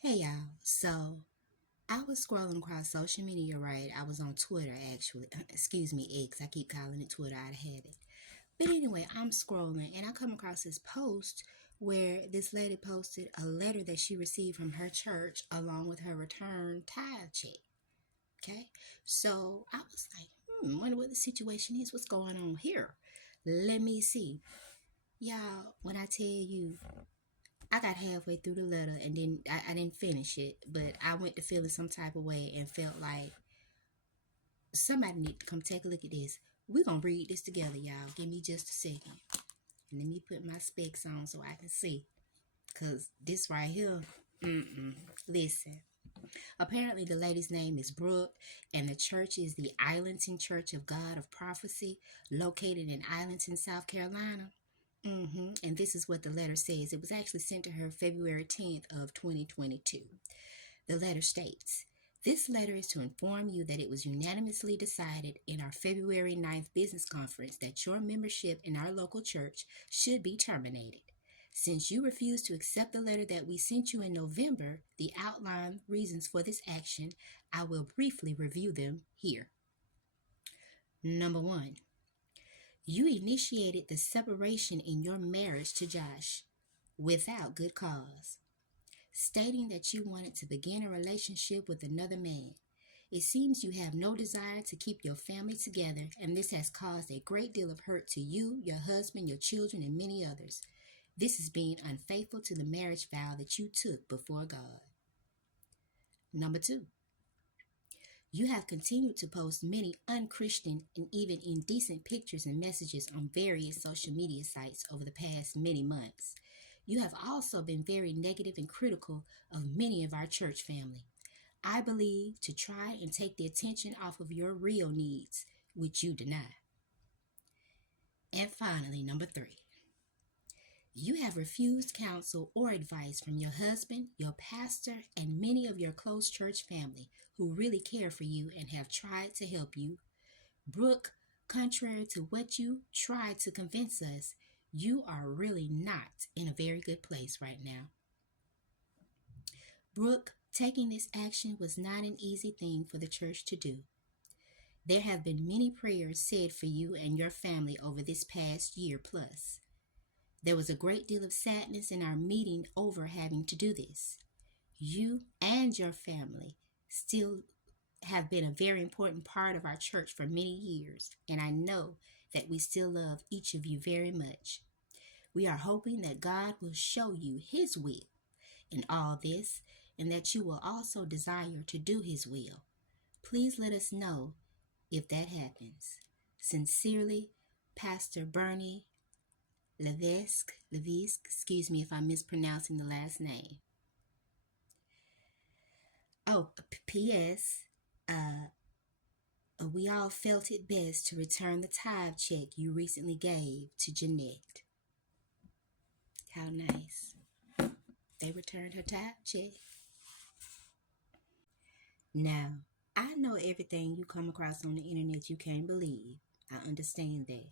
Hey y'all, so I was scrolling across social media, right? I was on Twitter actually. Excuse me, X. I keep calling it Twitter out of habit. But anyway, I'm scrolling and I come across this post where this lady posted a letter that she received from her church along with her return tithe check. Okay, so I was like, wonder what the situation is. What's going on here? Let me see. Y'all, when I tell you I got halfway through the letter and then I didn't finish it, but I went to feeling some type of way and felt like somebody need to come take a look at this. We're going to read this together, y'all. Give me just a second. And let me put my specs on so I can see. Because this right here, listen. Apparently, the lady's name is Brooke, and the church is the Islandton Church of God of Prophecy, located in Islandton, South Carolina. And this is what the letter says. It was actually sent to her February 10th of 2022. The letter states, "This letter is to inform you that it was unanimously decided in our February 9th business conference that your membership in our local church should be terminated. Since you refused to accept the letter that we sent you in November, the outlined reasons for this action, I will briefly review them here. Number one, you initiated the separation in your marriage to Josh without good cause, stating that you wanted to begin a relationship with another man. It seems you have no desire to keep your family together, and this has caused a great deal of hurt to you, your husband, your children, and many others. This is being unfaithful to the marriage vow that you took before God. Number two, you have continued to post many unchristian and even indecent pictures and messages on various social media sites over the past many months. You have also been very negative and critical of many of our church family. I believe to try and take the attention off of your real needs, which you deny. And finally, number three, you have refused counsel or advice from your husband, your pastor, and many of your close church family who really care for you and have tried to help you. Brooke, contrary to what you tried to convince us, you are really not in a very good place right now. Brooke, taking this action was not an easy thing for the church to do. There have been many prayers said for you and your family over this past year plus. There was a great deal of sadness in our meeting over having to do this. You and your family still have been a very important part of our church for many years, and I know that we still love each of you very much. We are hoping that God will show you His will in all this, and that you will also desire to do His will. Please let us know if that happens. Sincerely, Pastor Bernie Levesque, excuse me if I'm mispronouncing the last name. Oh, P.S. We all felt it best to return the tithe check you recently gave to Jeanette. How nice. They returned her tithe check. Now, I know everything you come across on the internet you can't believe. I understand that.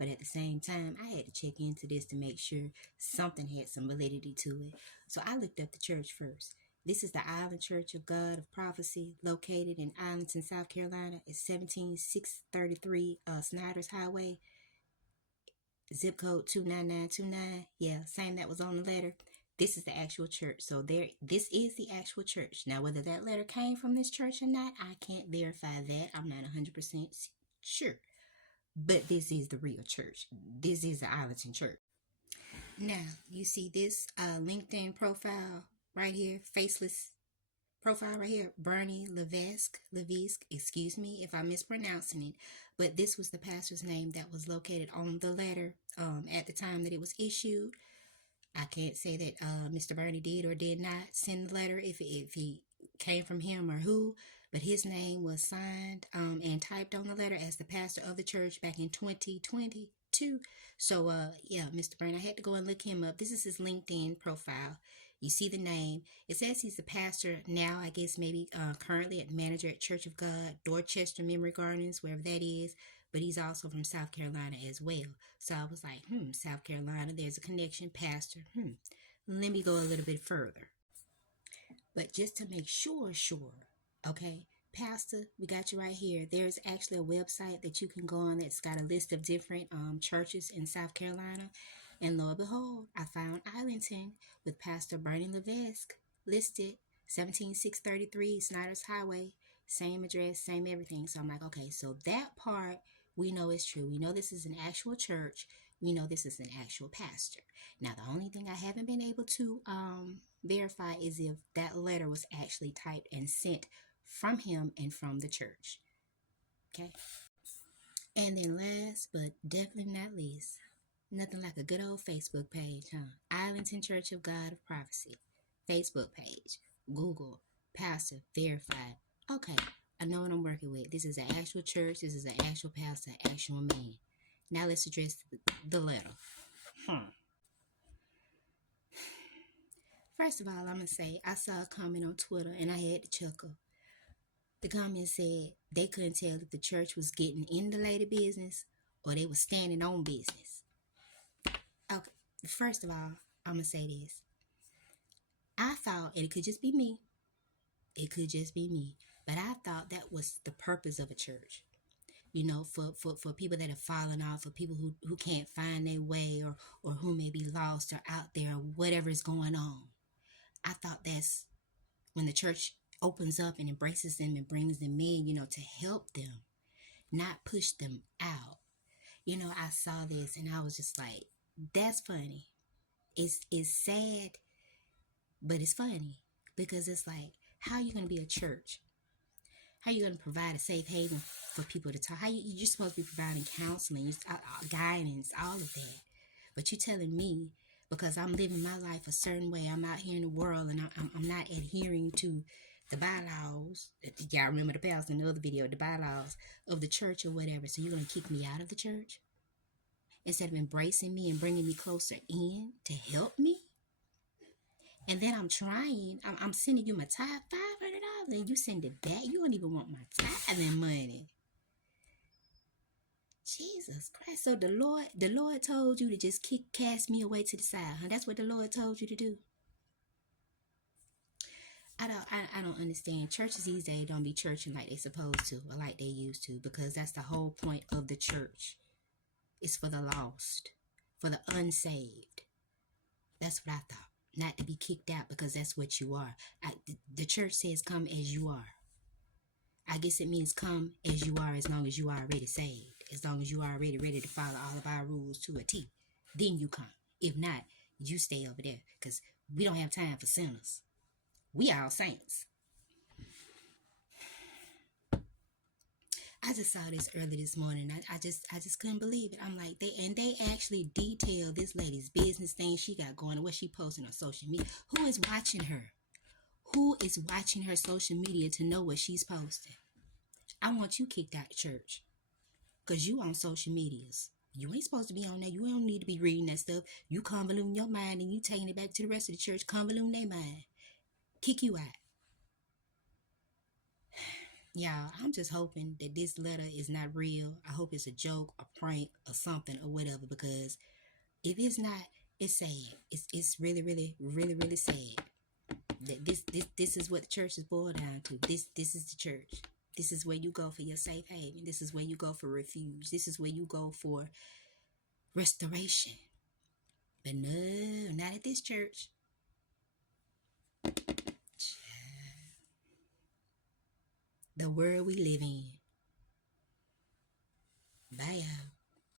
But at the same time, I had to check into this to make sure something had some validity to it. So I looked up the church first. This is the Island Church of God of Prophecy, located in Islandton, South Carolina. It's 17633 Snyder's Highway, zip code 29929. Yeah, same that was on the letter. This is the actual church. So this is the actual church. Now, whether that letter came from this church or not, I can't verify that. I'm not 100% sure. But this is the real church. This is the Islandton Church. Now, you see this LinkedIn profile right here, faceless profile right here, Bernie Levesque, excuse me if I'm mispronouncing it, but this was the pastor's name that was located on the letter at the time that it was issued. I can't say that Mr. Bernie did or did not send the letter, if he came from him or who, but his name was signed and typed on the letter as the pastor of the church back in 2022. So, yeah, Mr. Bernie, I had to go and look him up. This is his LinkedIn profile. You see the name. It says he's the pastor now, I guess maybe currently at manager at Church of God, Dorchester Memory Gardens, wherever that is. But he's also from South Carolina as well. So I was like, South Carolina, there's a connection, pastor. Let me go a little bit further. But just to make sure, okay, Pastor, we got you right here. There's actually a website that you can go on that's got a list of different churches in South Carolina. And lo and behold, I found Arlington with Pastor Bernie Levesque listed 17633 Snyder's Highway, same address, same everything. So I'm like, okay, so that part we know is true. We know this is an actual church. We know this is an actual pastor. Now, the only thing I haven't been able to verify is if that letter was actually typed and sent from him and from the church. Okay. And then last but definitely not least, nothing like a good old Facebook page, huh? Arlington Church of God of Prophecy. Facebook page. Google. Pastor verified. Okay, I know what I'm working with. This is an actual church. This is an actual pastor, actual man. Now let's address the letter. First of all, I'm going to say I saw a comment on Twitter and I had to chuckle. The comment said they couldn't tell if the church was getting in the lady business or they were standing on business. Okay, first of all, I'm going to say this. I thought, and it could just be me, but I thought that was the purpose of a church. You know, for people that have fallen off, for people who can't find their way or who may be lost or out there or whatever is going on. I thought that's when the church opens up and embraces them and brings them in, you know, to help them, not push them out. You know, I saw this and I was just like, that's funny. It's sad, but it's funny because it's like, how are you going to be a church? How are you going to provide a safe haven for people to talk? You're supposed to be providing counseling, guidance, all of that. But you're telling me because I'm living my life a certain way, I'm out here in the world and I'm not adhering to the bylaws. Y'all remember the pastor in the other video, the bylaws of the church or whatever. So you're going to kick me out of the church instead of embracing me and bringing me closer in to help me? And then I'm sending you my tithe, $500, and you send it back. You don't even want my tithing money. Jesus Christ. So the Lord told you to just cast me away to the side, huh? That's what the Lord told you to do. I don't understand. Churches these days don't be churching like they supposed to or like they used to, because that's the whole point of the church. It's for the lost, for the unsaved. That's what I thought. Not to be kicked out because that's what you are. The church says come as you are. I guess it means come as you are as long as you are already saved. As long as you are already ready to follow all of our rules to a T. Then you come. If not, you stay over there because we don't have time for sinners. We all saints. I just saw this early this morning. I just couldn't believe it. I'm like, they actually detail this lady's business thing she got going and what she posting on social media. Who is watching her? Who is watching her social media to know what she's posting? I want you kicked out of church because you on social medias. You ain't supposed to be on there. You don't need to be reading that stuff. You convoluting your mind and you taking it back to the rest of the church, convoluting their mind. Kick you out. Y'all, I'm just hoping that this letter is not real. I hope it's a joke, a prank, or something, or whatever, because if it's not, it's sad. It's really, really, really, really sad. That this is what the church is boiled down to. This is the church. This is where you go for your safe haven. This is where you go for refuge. This is where you go for restoration. But no, not at this church. The world we live in.